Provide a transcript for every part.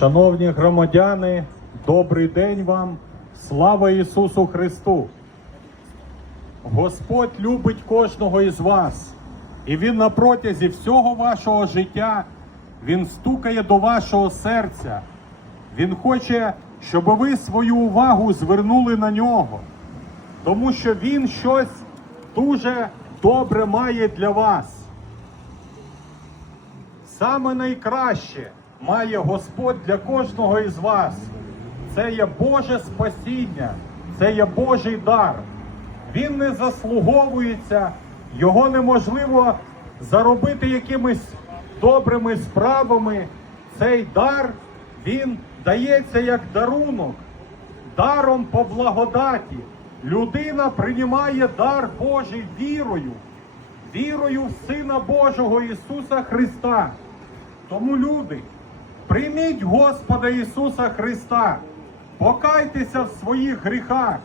Шановні громадяни, добрий день вам. Слава Ісусу Христу! Господь любить кожного із вас, і Він на протязі всього вашого життя Він стукає до вашого серця. Він хоче, щоб ви свою увагу звернули на нього, тому що Він щось дуже добре має для вас. Саме найкраще має Господь для кожного із вас. Це є Боже спасіння, це є Божий дар. Він не заслуговується, його неможливо заробити якимись добрими справами. Цей дар він дається як дарунок, даром по благодаті. Людина приймає дар Божий вірою, вірою в Сина Божого Ісуса Христа. Тому, люди, прийміть Господа Ісуса Христа, покайтеся в своїх гріхах,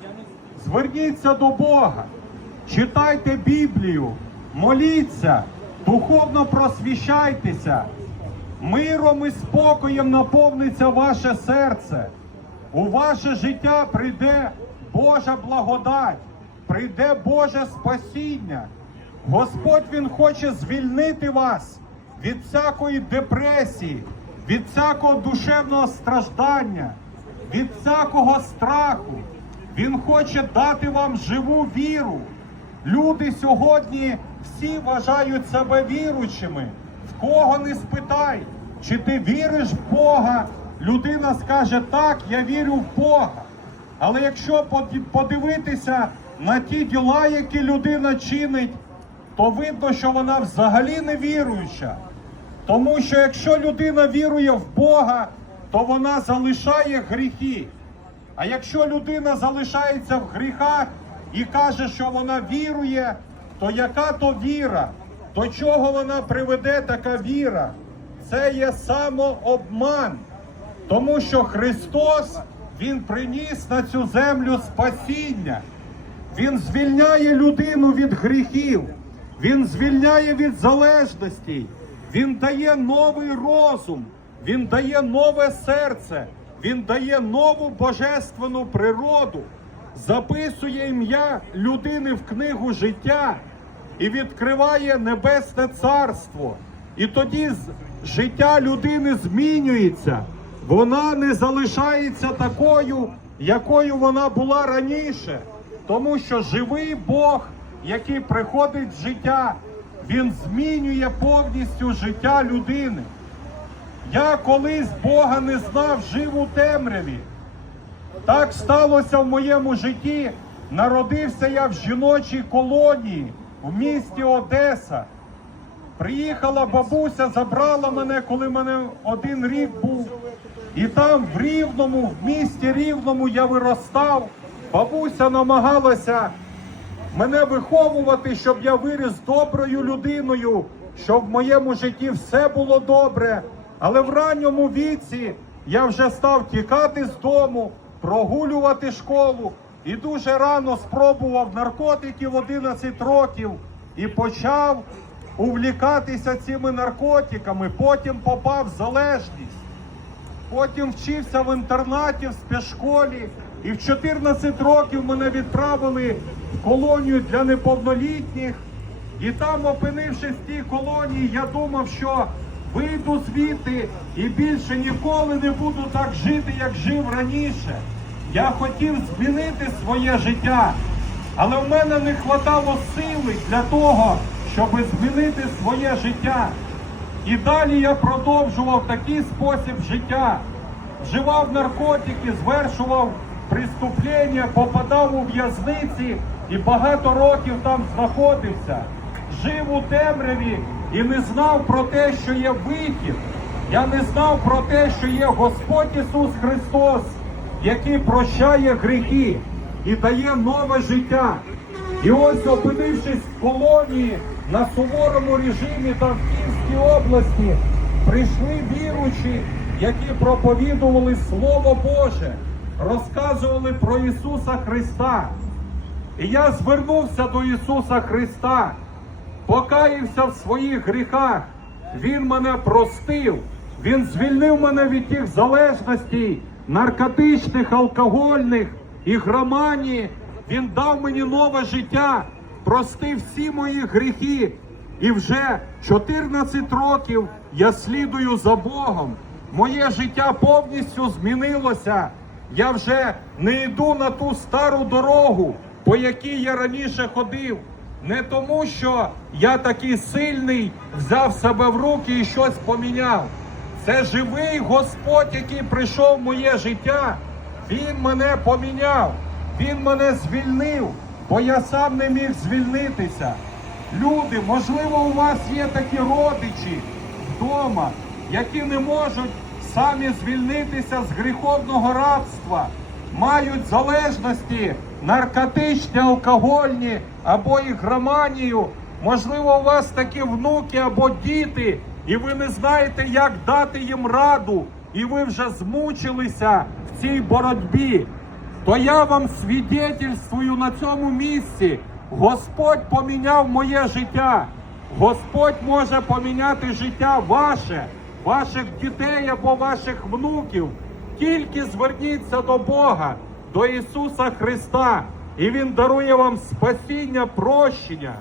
зверніться до Бога, читайте Біблію, моліться, духовно просвіщайтеся, миром і спокоєм наповниться ваше серце. У ваше життя прийде Божа благодать, прийде Боже спасіння. Господь Він хоче звільнити вас від всякої депресії, від всякого душевного страждання, від всякого страху. Він хоче дати вам живу віру. Люди сьогодні всі вважають себе віруючими. В кого не спитай, чи ти віриш в Бога, людина скаже так, я вірю в Бога. Але якщо подивитися на ті діла, які людина чинить, то видно, що вона взагалі не віруюча. Тому що якщо людина вірує в Бога, то вона залишає гріхи. А якщо людина залишається в гріхах і каже, що вона вірує, то яка то віра? До чого вона приведе така віра? Це є самообман. Тому що Христос Він приніс на цю землю спасіння. Він звільняє людину від гріхів, він звільняє від залежностей, він дає новий розум, він дає нове серце, він дає нову божественну природу, записує ім'я людини в книгу життя і відкриває небесне царство. І тоді життя людини змінюється. Вона не залишається такою, якою вона була раніше. Тому що живий Бог, який приходить в життя, він змінює повністю життя людини. Я колись Бога не знав, жив у темряві. Так сталося в моєму житті. Народився я в жіночій колонії в місті Одеса. Приїхала бабуся, забрала мене, коли мене один рік був. І там в Рівному, в місті Рівному я виростав. Бабуся намагалася мене виховувати, щоб я виріс доброю людиною, щоб в моєму житті все було добре. Але в ранньому віці я вже став тікати з дому, прогулювати школу і дуже рано спробував наркотики в 11 років і почав увлікатися цими наркотиками. Потім попав в залежність. Потім вчився в інтернаті в спецшколі, і в 14 років мене відправили в колонію для неповнолітніх. І там, опинившись в тій колонії, я думав, що вийду звідти і більше ніколи не буду так жити, як жив раніше. Я хотів змінити своє життя, але в мене не хватало сили для того, щоб змінити своє життя. І далі я продовжував такий спосіб життя. Вживав наркотики, звершував преступлення, попадав у в'язниці і багато років там знаходився. Жив у темряві і не знав про те, що є вихід. Я не знав про те, що є Господь Ісус Христос, який прощає гріхи і дає нове життя. І ось, опинившись в колонії на суворому режимі там в Київській області, прийшли віручі, які проповідували Слово Боже, розказували про Ісуса Христа. І я звернувся до Ісуса Христа, покаявся в своїх гріхах. Він мене простив, Він звільнив мене від тих залежностей наркотичних, алкогольних, ігроманії. Він дав мені нове життя, простив всі мої гріхи. І вже 14 років я слідую за Богом. Моє життя повністю змінилося. Я вже не йду на ту стару дорогу, по якій я раніше ходив. Не тому, що я такий сильний, взяв себе в руки і щось поміняв. Це живий Господь, який прийшов в моє життя. Він мене поміняв, Він мене звільнив, бо я сам не міг звільнитися. Люди, можливо, у вас є такі родичі вдома, які не можуть самі звільнитися з гріховного рабства, мають залежності наркотичні, алкогольні або ігроманію. Можливо, у вас такі внуки або діти, і ви не знаєте, як дати їм раду, і ви вже змучилися в цій боротьбі то я вам свідетельствую на цьому місці. Господь поміняв моє життя. Господь може поміняти життя ваше, ваших дітей або ваших внуків. Тільки зверніться до Бога, до Ісуса Христа, і Він дарує вам спасіння, прощення.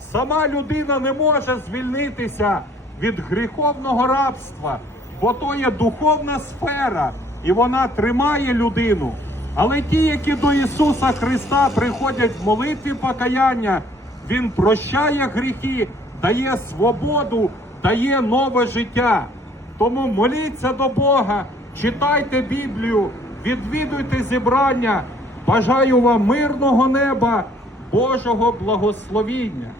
Сама людина не може звільнитися від гріховного рабства, бо то є духовна сфера, і вона тримає людину. Але ті, які до Ісуса Христа приходять в молитві покаяння, Він прощає гріхи, дає свободу, дає нове життя. Тому моліться до Бога, читайте Біблію, відвідуйте зібрання. Бажаю вам мирного неба, Божого благословіння.